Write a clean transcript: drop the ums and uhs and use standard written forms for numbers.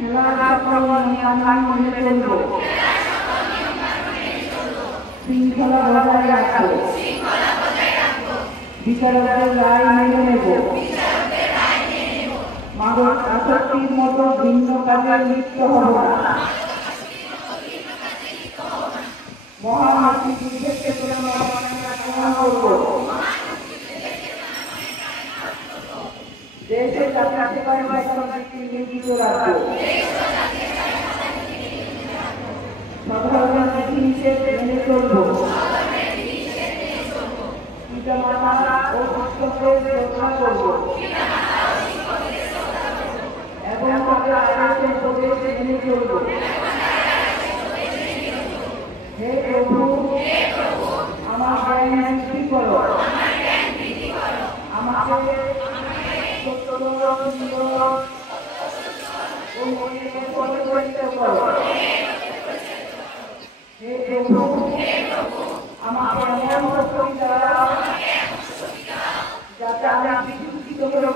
খেলার সকল নিয়মকানুন মেনে চলব, শৃঙ্খলা বজায় রাখবো, বিচারকদের রায় মেনে নেব, মাদক আসক্তির মতো ভিন্ন কাজে লিপ্ত হব না, মহান মুক্তিযুদ্ধের করব, দেশের জাতীয় নিয়োজিত রাখবো, সাধারণ নীতি নিষেধ মেনে চলব, পিতামাতা ও শিক্ষকদের রক্ষা করব এবং তাদের আদেশের উপদেশ মেনে চলব। হে প্রভু, আমার জ্ঞান বৃদ্ধি করো, আমাকে সত্য ও মনের পরিচালিত করো। হে প্রভু, আমাকে এমন শক্তি দাও যাতে আমি বিশুদ্ধিত করে